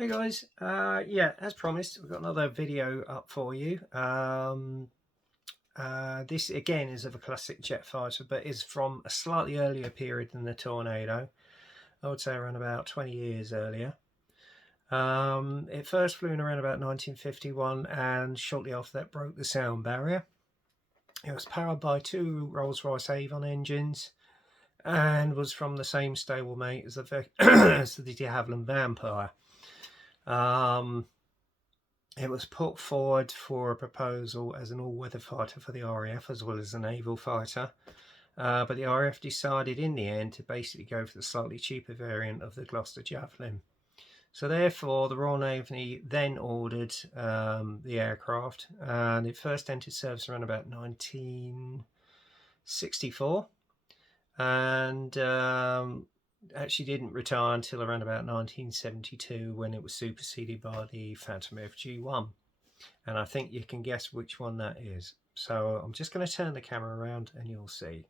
Hey guys, yeah, as promised, we've got another video up for you. This again is of a classic jet fighter, but is from a slightly earlier period than the Tornado. I would say around about 20 years earlier. It first flew in around about 1951 and shortly after that broke the sound barrier. It was powered by two Rolls-Royce Avon engines and was from the same stablemate as as the de Havilland Vampire. It was put forward for a proposal as an all-weather fighter for the RAF as well as a naval fighter, but the RAF decided in the end to basically go for the slightly cheaper variant of the Gloucester Javelin. So therefore the Royal Navy then ordered the aircraft, and it first entered service around about 1964 and actually didn't retire until around about 1972 when it was superseded by the Phantom FG1, and I think you can guess which one that is. So I'm just going to turn the camera around and you'll see.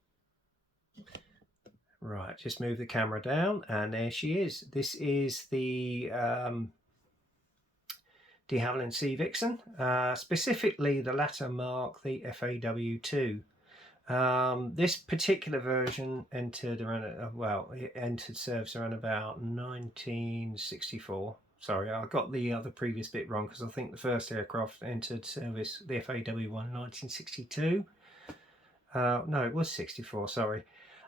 Right, just move the camera down and there she is. This is the de Havilland Sea Vixen, specifically the latter mark, the FAW2. This particular version entered around, it entered service around about 1964. Sorry, I got the other previous bit wrong because I think the first aircraft entered service, the FAW1, 1962. No, it was 64, sorry.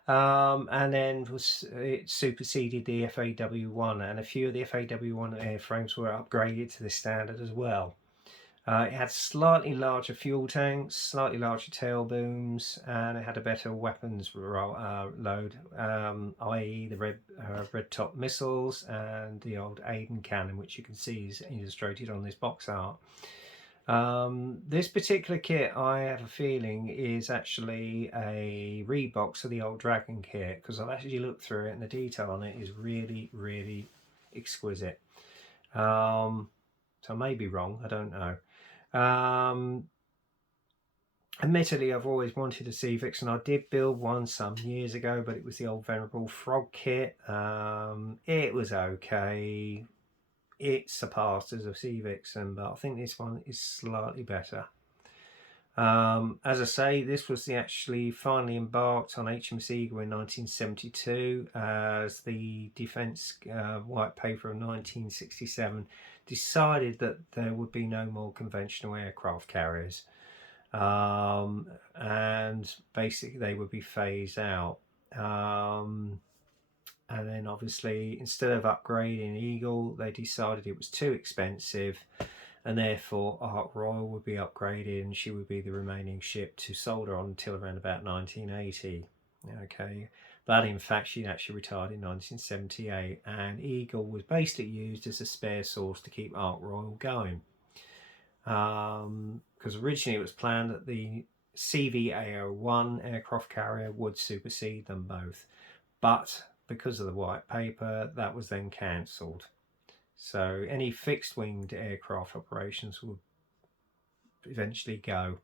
And then it superseded the FAW1, and a few of the FAW1 airframes were upgraded to this standard as well. It had slightly larger fuel tanks, slightly larger tail booms, and it had a better weapons load, i.e. the red top missiles and the old Aden cannon, which you can see is illustrated on this box art. This particular kit, I have a feeling, is actually a rebox of the old Dragon kit, because I've actually looked through it and the detail on it is really, really exquisite. So I may be wrong, I don't know. Admittedly, I've always wanted a Sea Vixen. I did build one some years ago, but it was the old Venerable Frog kit. It was okay. It surpassed as a Sea Vixen, but I think this one is slightly better. As I say, this was actually finally embarked on HMS Eagle in 1972 as the Defence White Paper of 1967 decided that there would be no more conventional aircraft carriers, and basically they would be phased out. And then obviously instead of upgrading Eagle, they decided it was too expensive, and therefore Ark Royal would be upgraded and she would be the remaining ship to solder on until around about 1980. Okay, but in fact she actually retired in 1978, and Eagle was basically used as a spare source to keep Ark Royal going, because originally it was planned that the CV-AO1 aircraft carrier would supersede them both, but because of the white paper that was then cancelled. So any fixed-winged aircraft operations would eventually go.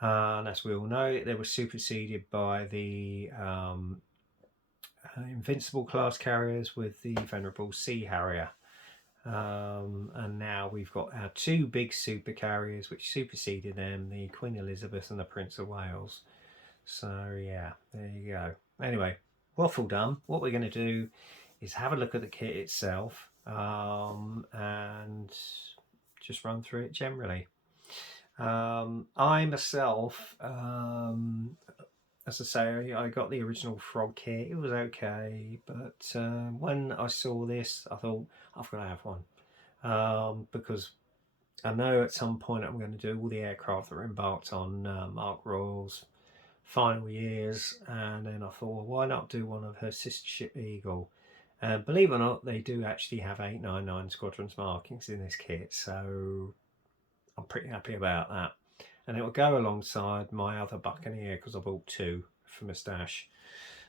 And as we all know, they were superseded by the Invincible class carriers with the Venerable Sea Harrier. And now we've got our two big super carriers which superseded them, the Queen Elizabeth and the Prince of Wales. So yeah, there you go. Anyway, waffle done. What we're going to do is have a look at the kit itself, and just run through it generally. I myself, as I say, I got the original Frog kit. It was okay, but when I saw this, I thought I've got to have one, because I know at some point I'm going to do all the aircraft that are embarked on Ark Royal's final years, and then I thought, well, why not do one of her sister ship Eagle? And believe it or not, they do actually have 899 squadrons markings in this kit, so I'm pretty happy about that. And it will go alongside my other Buccaneer because I bought two from a stash.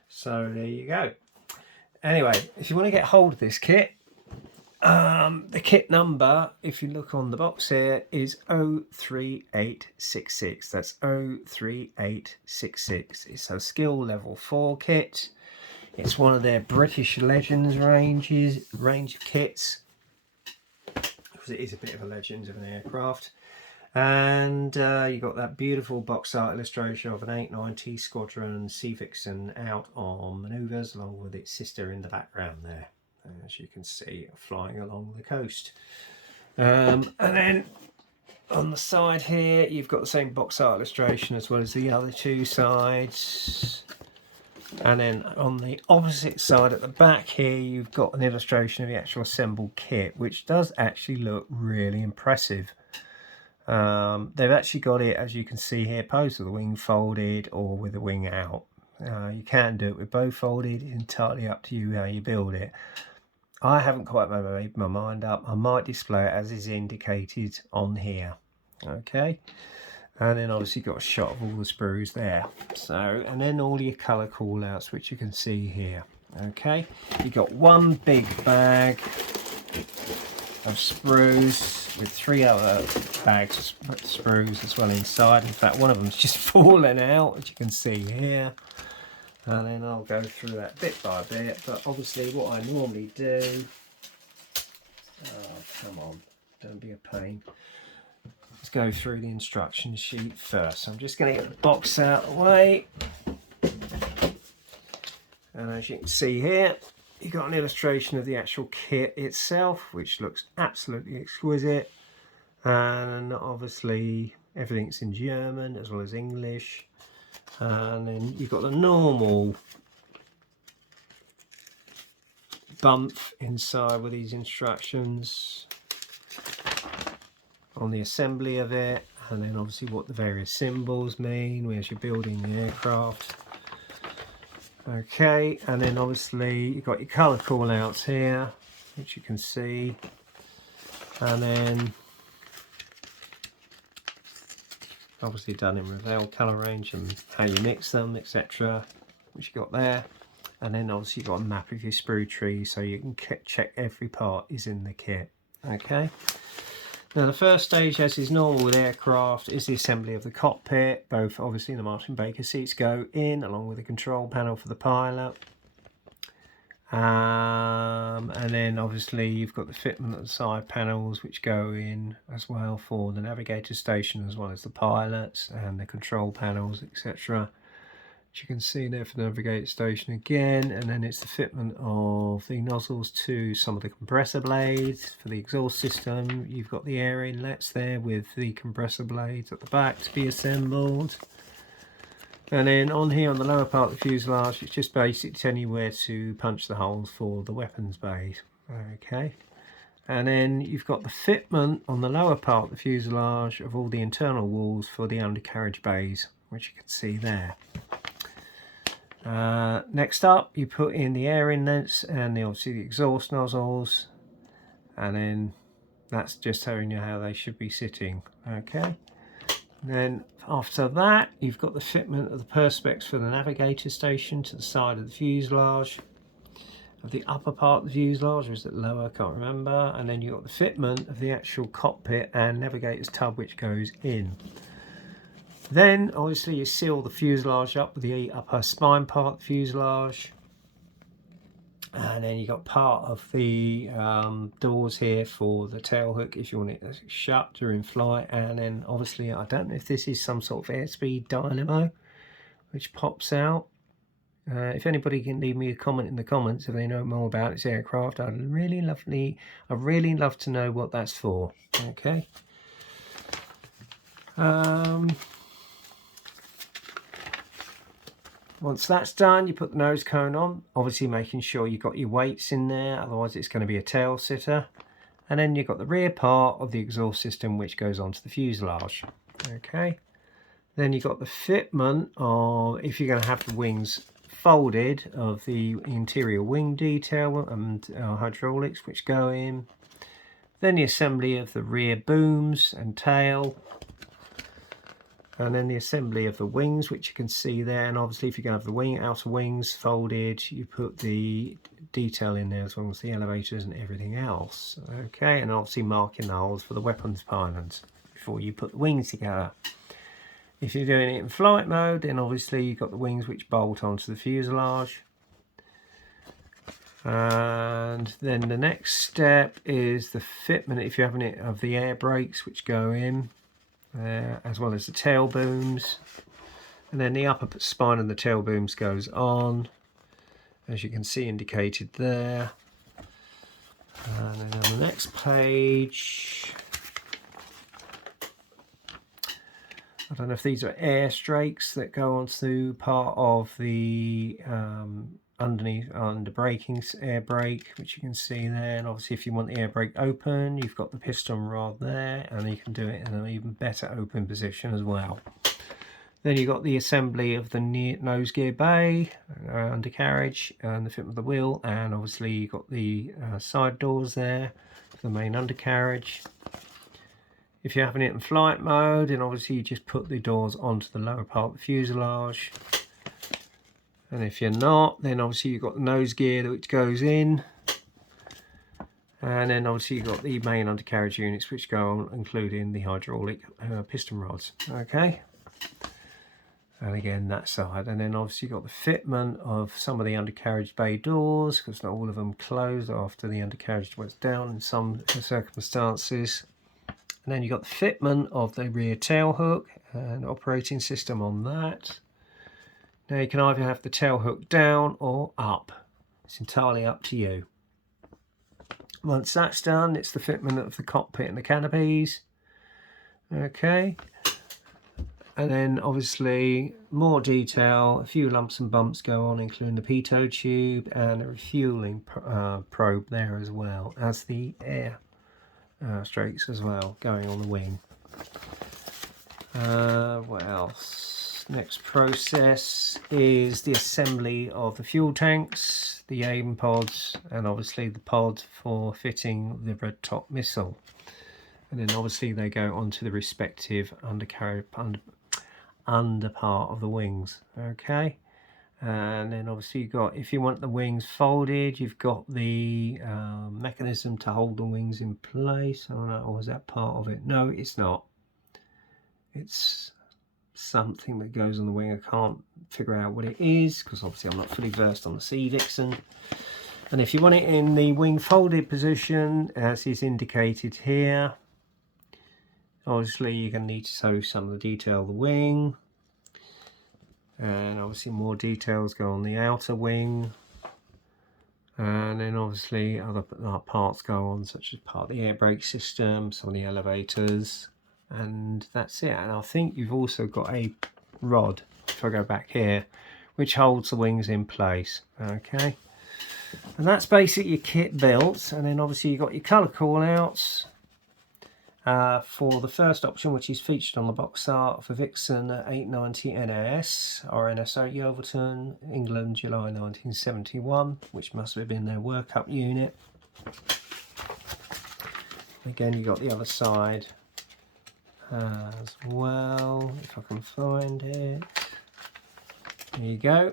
So there you go. Anyway, if you want to get hold of this kit, the kit number, if you look on the box here, is 03866. That's 03866. It's a skill level 4 kit. It's one of their British Legends range of kits. because it is a bit of a legend of an aircraft. And you got that beautiful box art illustration of an 890 Squadron Sea Vixen out on manoeuvres, along with its sister in the background there, as you can see, flying along the coast. And then on the side here, you've got the same box art illustration as well as the other two sides. And then on the opposite side at the back here, you've got an illustration of the actual assembled kit, which does actually look really impressive. They've actually got it, as you can see here, posed with the wing folded or with the wing out. You can do it with both folded, entirely up to you how you build it. I haven't quite made my mind up. I might display it as is indicated on here. Okay, and then obviously got a shot of all the sprues there. So, and then all your colour call outs, which you can see here. Okay, you got one big bag of sprues with 3 other bags of sprues as well inside. In fact, one of them's just fallen out, as you can see here. And then I'll go through that bit by bit. But obviously what I normally do, oh come on, don't be a pain. Let's go through the instruction sheet first. I'm just going to get the box out of the way. And as you can see here, you've got an illustration of the actual kit itself, which looks absolutely exquisite. And obviously everything's in German as well as English. And then you've got the normal bump inside with these instructions on the assembly of it, and then obviously what the various symbols mean as you're building the aircraft. Okay, and then obviously you've got your colour call outs here, which you can see, and then obviously done in revell colour range and how you mix them, etc., which you got there. And then obviously you've got a map of your sprue tree, so you can check every part is in the kit. Okay, now the first stage, as is normal with aircraft, is the assembly of the cockpit. Both obviously the Martin Baker seats go in, along with the control panel for the pilot. And then obviously you've got the fitment of the side panels, which go in as well for the navigator station, as well as the pilots and the control panels, etc. Which you can see there for the navigator station again. And then it's the fitment of the nozzles to some of the compressor blades for the exhaust system. You've got the air inlets there with the compressor blades at the back to be assembled. And then on here on the lower part of the fuselage, it's just basically telling you where to punch the holes for the weapons bays. Okay, and then you've got the fitment on the lower part of the fuselage of all the internal walls for the undercarriage bays, which you can see there. Next up, you put in the air inlets and obviously the exhaust nozzles, and then that's just telling you how they should be sitting. Okay. Then after that, you've got the fitment of the perspex for the navigator station to the side of the fuselage, of the upper part of the fuselage, or is it lower? I can't remember. And then you've got the fitment of the actual cockpit and navigator's tub, which goes in. Then obviously you seal the fuselage up with the upper spine part of the fuselage. And then you got part of the doors here for the tail hook if you want it shut during flight. And then obviously, I don't know if this is some sort of airspeed dynamo which pops out. If anybody can leave me a comment in the comments if they know more about this aircraft, I'd really love to know what that's for. Okay. Once that's done, you put the nose cone on, obviously making sure you've got your weights in there, otherwise it's going to be a tail sitter. And then you've got the rear part of the exhaust system, which goes onto the fuselage. Okay. Then you've got the fitment of, if you're going to have the wings folded, of the interior wing detail and hydraulics, which go in. Then the assembly of the rear booms and tail. And then the assembly of the wings, which you can see there. And obviously if you're going to have the outer wings folded, you put the detail in there as well as the elevators and everything else. Okay, and obviously marking the holes for the weapons pylons before you put the wings together. If you're doing it in flight mode, then obviously you've got the wings which bolt onto the fuselage. And then the next step is the fitment, if you're having it, of the air brakes which go in, as well as the tail booms. And then the upper spine of the tail booms goes on, as you can see indicated there. And then on the next page, I don't know if these are air strakes that go onto part of the underneath under braking air brake, which you can see there. And obviously if you want the air brake open, you've got the piston rod there, and you can do it in an even better open position as well. Then you've got the assembly of the nose gear bay, undercarriage, and the fitment of the wheel, and obviously you've got the side doors there for the main undercarriage. If you're having it in flight mode, then obviously you just put the doors onto the lower part of the fuselage. And if you're not, then obviously you've got the nose gear which goes in. And then obviously you've got the main undercarriage units which go on, including the hydraulic piston rods. Okay. And again that side. And then obviously you've got the fitment of some of the undercarriage bay doors, because not all of them close after the undercarriage went down in some circumstances. And then you've got the fitment of the rear tail hook and operating system on that. Now you can either have the tail hook down or up. It's entirely up to you. Once that's done, it's the fitment of the cockpit and the canopies. Okay. And then obviously more detail, a few lumps and bumps go on, including the pitot tube and a refueling probe there as well as the air strakes as well going on the wing. What else? Next process is the assembly of the fuel tanks, the aim pods, and obviously the pod for fitting the red top missile. And then obviously they go onto the respective undercarriage under part of the wings. Okay. And then obviously you've got, if you want the wings folded, you've got the mechanism to hold the wings in place. Oh no, or is that part of it? No, it's not. It's something that goes on the wing. I can't figure out what it is, because obviously I'm not fully versed on the Sea Vixen. And if you want it in the wing folded position, as is indicated here, obviously you're going to need to show some of the detail of the wing. And obviously more details go on the outer wing, and then obviously other parts go on, such as part of the air brake system, some of the elevators, and that's it. And I think you've also got a rod, if I go back here, which holds the wings in place. Okay, and that's basically your kit built. And then obviously you've got your colour callouts. For the first option, which is featured on the box art for Vixen 890 NAS, RNSO Yeovilton, England, July 1971, which must have been their workup unit. Again, you got the other side as well, if I can find it. There you go.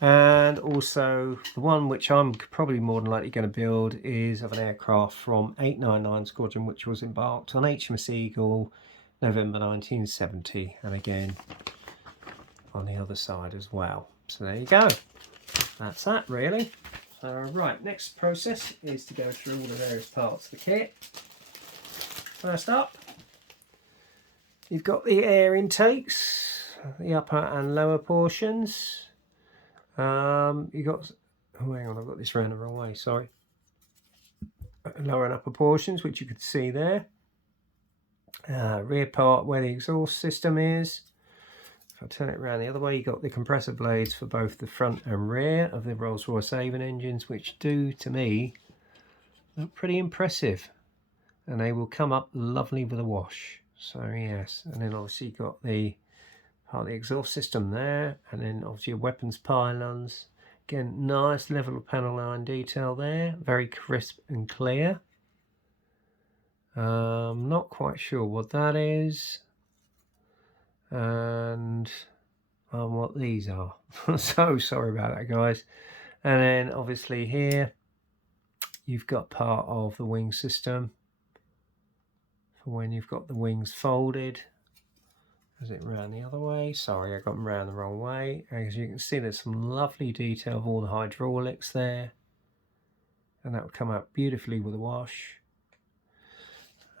And also the one which I'm probably more than likely going to build is of an aircraft from 899 Squadron, which was embarked on HMS Eagle November 1970, and again on the other side as well. So there you go, that's that really. Right, next process is to go through all the various parts of the kit. First up, you've got the air intakes, the upper and lower portions. You got, oh hang on, I've got this round the wrong way, sorry. Lower and upper portions, which you can see there. Rear part where the exhaust system is. If I turn it around the other way, you got the compressor blades for both the front and rear of the Rolls-Royce Avon engines, which do, to me, look pretty impressive. And they will come up lovely with a wash. So yes, and then obviously you've got the part of the exhaust system there, and then obviously your weapons pylons. Again, nice level of panel line detail there, very crisp and clear. Not quite sure what that is, and what these are. So sorry about that, guys. And then obviously here you've got part of the wing system for when you've got the wings folded. Is it round the other way? Sorry, I got them round the wrong way. As you can see, there's some lovely detail of all the hydraulics there. and that will come out beautifully with a wash.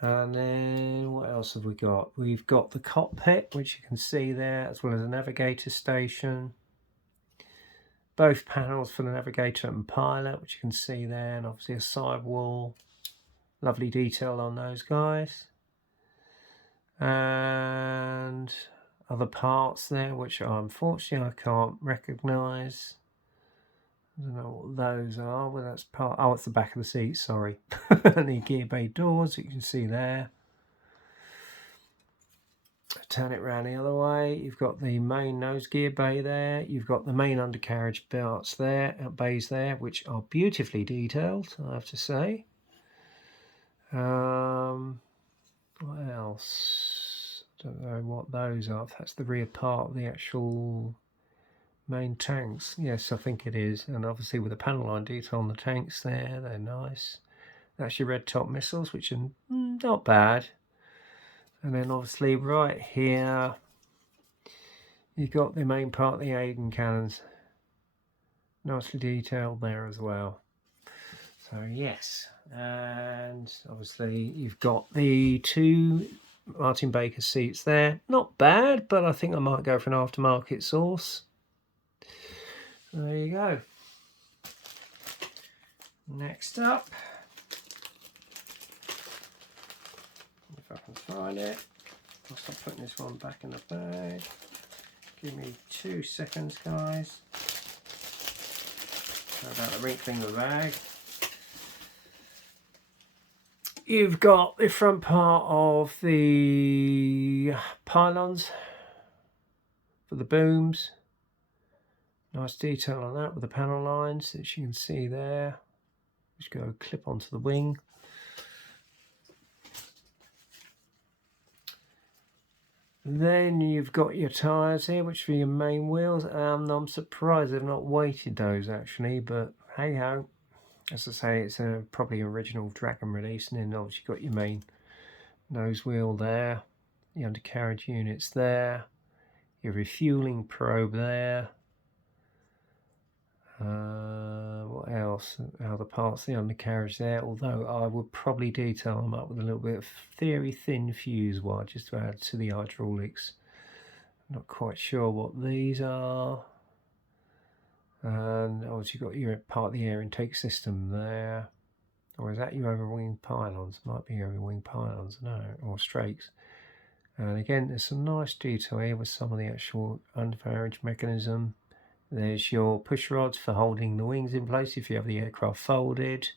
And then what else have we got? We've got the cockpit, which you can see there, as well as a navigator station. Both panels for the navigator and pilot, which you can see there, and obviously a sidewall. Lovely detail on those guys. And other parts there, which unfortunately I can't recognise. I don't know what those are. Well, that's part. Oh, it's the back of the seat. Sorry. The gear bay doors, you can see there. Turn it around the other way. You've got the main nose gear bay there. You've got the main undercarriage bays there, which are beautifully detailed, I have to say. What else? I don't know what those are. That's the rear part of the actual main tanks. Yes, I think it is. And obviously with the panel line detail on the tanks there, they're nice. That's your red top missiles, which are not bad. And then obviously right here, you've got the main part of the Aiden cannons. Nicely detailed there as well. So yes, and obviously you've got the two Martin Baker seats there. Not bad, but I think I might go for an aftermarket source. There you go. Next up, if I can find it, I'll start putting this one back in the bag. Give me 2 seconds, guys. Sorry about the wrinkling of the bag. You've got the front part of the pylons for the booms. Nice detail on that with the panel lines that you can see there. Just go clip onto the wing. Then you've got your tyres here, which are your main wheels. I'm surprised they've not weighted those actually, but hey ho. As I say, it's probably original Dragon release, and then obviously you've got your main nose wheel there, the undercarriage units there, your refueling probe there. What else? Other parts of the undercarriage there, although I would probably detail them up with a little bit of very thin fuse wire just to add to the hydraulics. Not quite sure what these are. And obviously you've got your part of the air intake system there. Or is that your overwing pylons? Might be your overwing pylons, no, or strakes. And again, there's some nice detail here with some of the actual undercarriage mechanism. There's your push rods for holding the wings in place if you have the aircraft folded.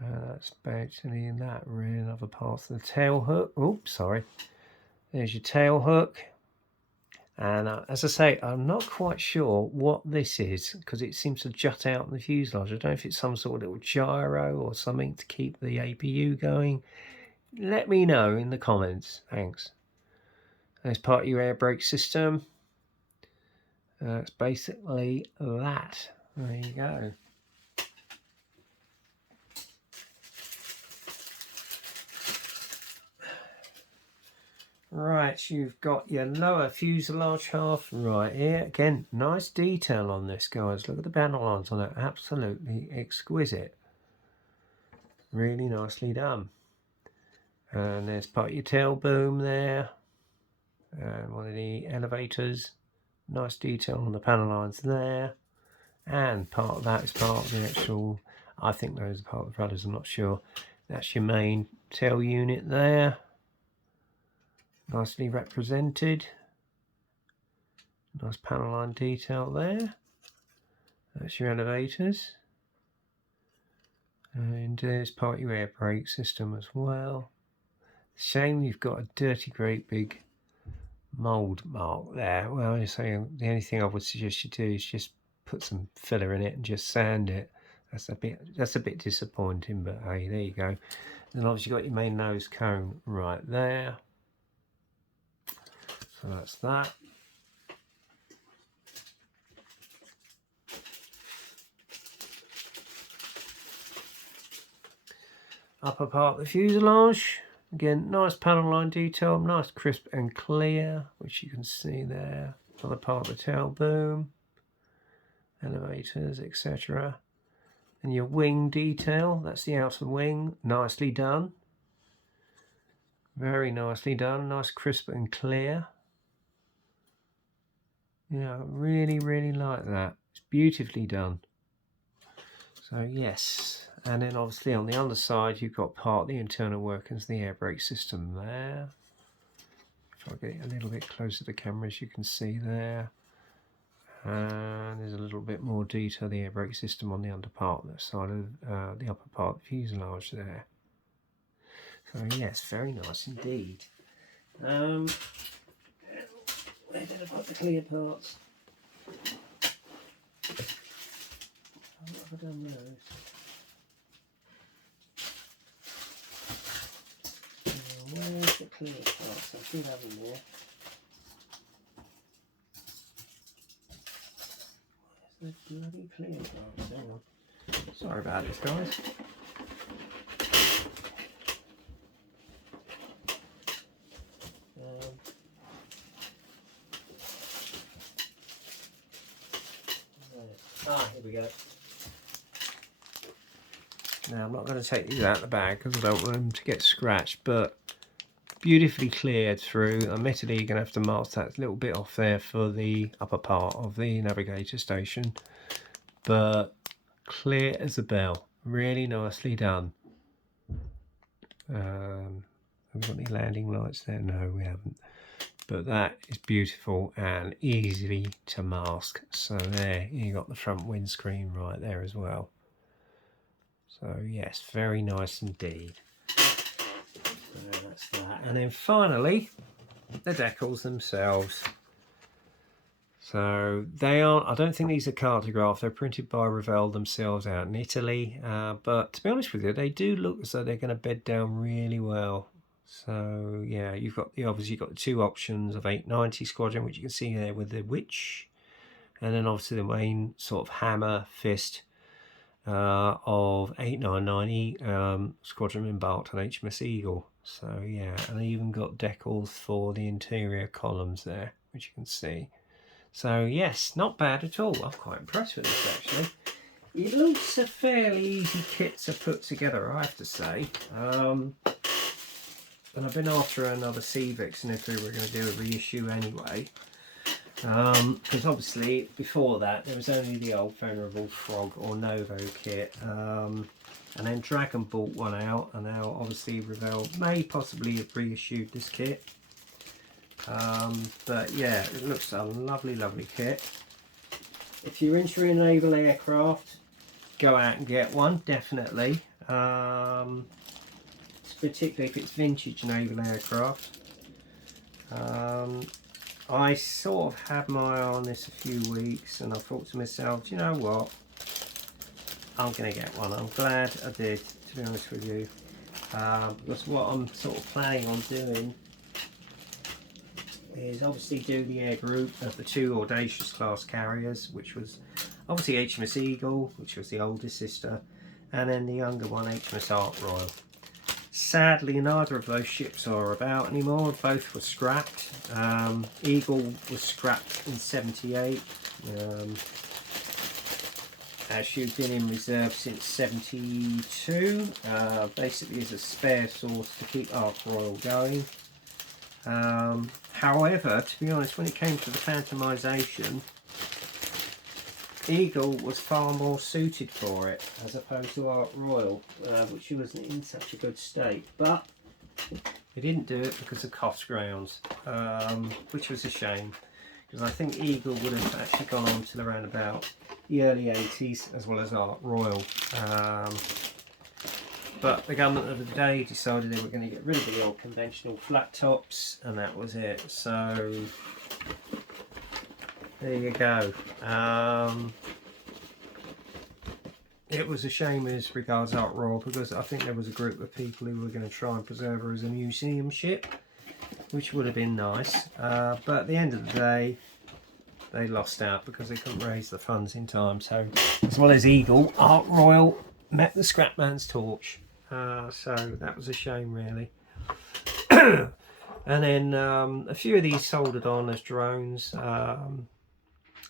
That's basically in that really. Other parts of the tail hook. Oops, sorry. There's your tail hook. And as I say, I'm not quite sure what this is because it seems to jut out in the fuselage. I don't know if it's some sort of little gyro or something to keep the APU going. Let me know in the comments. Thanks. There's part of your air brake system. It's basically that. There you go. Right, you've got your lower fuselage half right here. Again, nice detail on this, guys. Look at the panel lines on that. Absolutely exquisite. Really nicely done. And there's part of your tail boom there. And one of the elevators. Nice detail on the panel lines there. And part of that is part of the actual, I think those are part of the rudders, I'm not sure. That's your main tail unit there. Nicely represented. Nice panel line detail there. That's your elevators. And there's part of your air brake system as well. Shame you've got a dirty great big mould mark there. Well, I say the only thing I would suggest you do is just put some filler in it and just sand it. That's a bit disappointing, but hey, there you go. Then obviously you've got your main nose cone right there. So that's that. Upper part of the fuselage. Again, nice panel line detail, nice crisp and clear, which you can see there. Other part of the tail boom, elevators, etc. And your wing detail, that's the outer wing, nicely done. Very nicely done, nice crisp and clear. Yeah, really, really like that. It's beautifully done. So yes, and then obviously on the underside you've got part of the internal workings of the air brake system there. If I get a little bit closer to the camera, as you can see there. And there's a little bit more detail of the air brake system on the under part, the side of the upper part of the fuselage there. So yes, very nice indeed. Where did I put the clear parts? What have I done with those? Where's the clear parts? I should have them there. Where's the bloody clear parts? Hang on. Sorry about this, guys. Here we go. Now I'm not going to take these out of the bag because I don't want them to get scratched, but beautifully cleared through. Admittedly, you're going to have to mask that little bit off there for the upper part of the navigator station, but clear as a bell. Really nicely done. Have we got any landing lights there? No, we haven't. But that is beautiful and easy to mask. So there, you got the front windscreen right there as well. So yes, very nice indeed. So that's that. And then finally, the decals themselves. So they aren't, I don't think these are cartographed. They're printed by Revell themselves out in Italy. But to be honest with you, they do look as though they're going to bed down really well. So yeah, you've got obviously got the two options of 890 squadron, which you can see there with the witch, and then obviously the main sort of hammer fist of 8990 squadron embarked on HMS Eagle. So yeah, and they even got decals for the interior columns there, which you can see. So yes, not bad at all. I'm quite impressed with this actually. It looks a fairly easy kit to put together, I have to say. And I've been after another Sea Vixen if we were going to do a reissue anyway. Because obviously before that there was only the old venerable Frog or Novo kit. And then Dragon bought one out, and now obviously Revell may possibly have reissued this kit. But yeah, it looks a lovely, lovely kit. If you're into naval aircraft, go out and get one, definitely. Particularly if it's vintage naval aircraft. I sort of had my eye on this a few weeks, and I thought to myself, do you know what, I'm going to get one. I'm glad I did, to be honest with you, because what I'm sort of planning on doing is obviously do the air group of the two Audacious class carriers, which was obviously HMS Eagle, which was the oldest sister, and then the younger one, HMS Ark Royal. Sadly, neither of those ships are about anymore. Both were scrapped. Eagle was scrapped in '78. As she'd been in reserve since '72, basically as a spare source to keep Ark Royal going. However, to be honest, when it came to the phantomisation, Eagle was far more suited for it as opposed to Ark Royal, which wasn't in such a good state. But he didn't do it because of cost grounds, which was a shame, because I think Eagle would have actually gone on till around about the early 80s as well as Ark Royal. But the government of the day decided they were going to get rid of the old conventional flat tops, and that was it. So there you go. It was a shame as regards Ark Royal, because I think there was a group of people who were going to try and preserve her as a museum ship, which would have been nice. But at the end of the day, they lost out because they couldn't raise the funds in time. So, as well as Eagle, Ark Royal met the scrapman's torch. So that was a shame, really. And then a few of these soldered on as drones.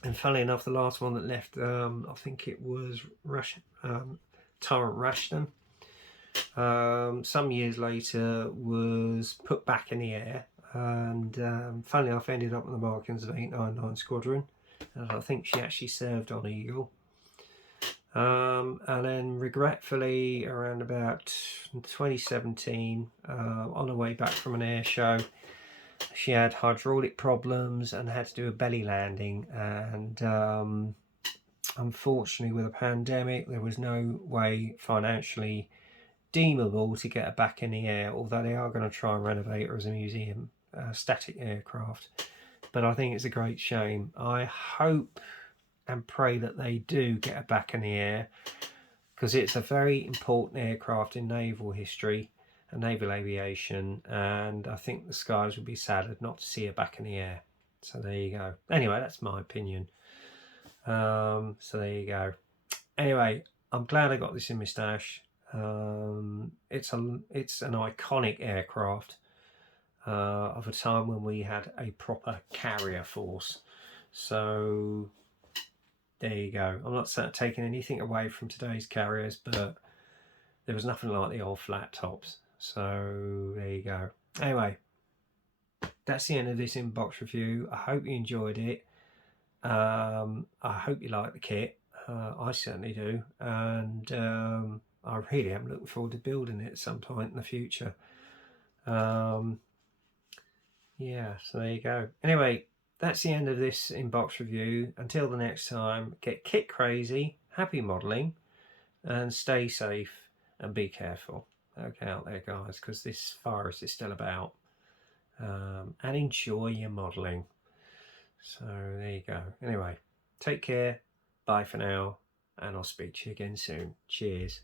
And funnily enough, the last one that left, I think it was Tyrant Rashton, some years later was put back in the air, and funnily enough ended up in the markings of 899 Squadron, and I think she actually served on Eagle. And then regretfully around about 2017, on her way back from an air show, she had hydraulic problems and had to do a belly landing, and unfortunately with a pandemic there was no way financially deemable to get her back in the air, although they are going to try and renovate her as a museum static aircraft. But I think it's a great shame. I hope and pray that they do get her back in the air, because it's a very important aircraft in naval history and naval aviation, and I think the skies would be saddened not to see her back in the air. So there you go. Anyway, that's my opinion. So there you go. Anyway, I'm glad I got this in my stash. It's an iconic aircraft of a time when we had a proper carrier force. So there you go. I'm not taking anything away from today's carriers, but there was nothing like the old flat tops. So there you go. Anyway, that's the end of this inbox review. I hope you enjoyed it. I hope you like the kit. I certainly do, and I really am looking forward to building it at some point in the future. Yeah, so there you go. Anyway, that's the end of this inbox review. Until the next time, get kit crazy, happy modelling, and stay safe and be careful. Okay, out there, guys, because this virus is still about. And enjoy your modelling. So there you go. Anyway, take care. Bye for now, and I'll speak to you again soon. Cheers.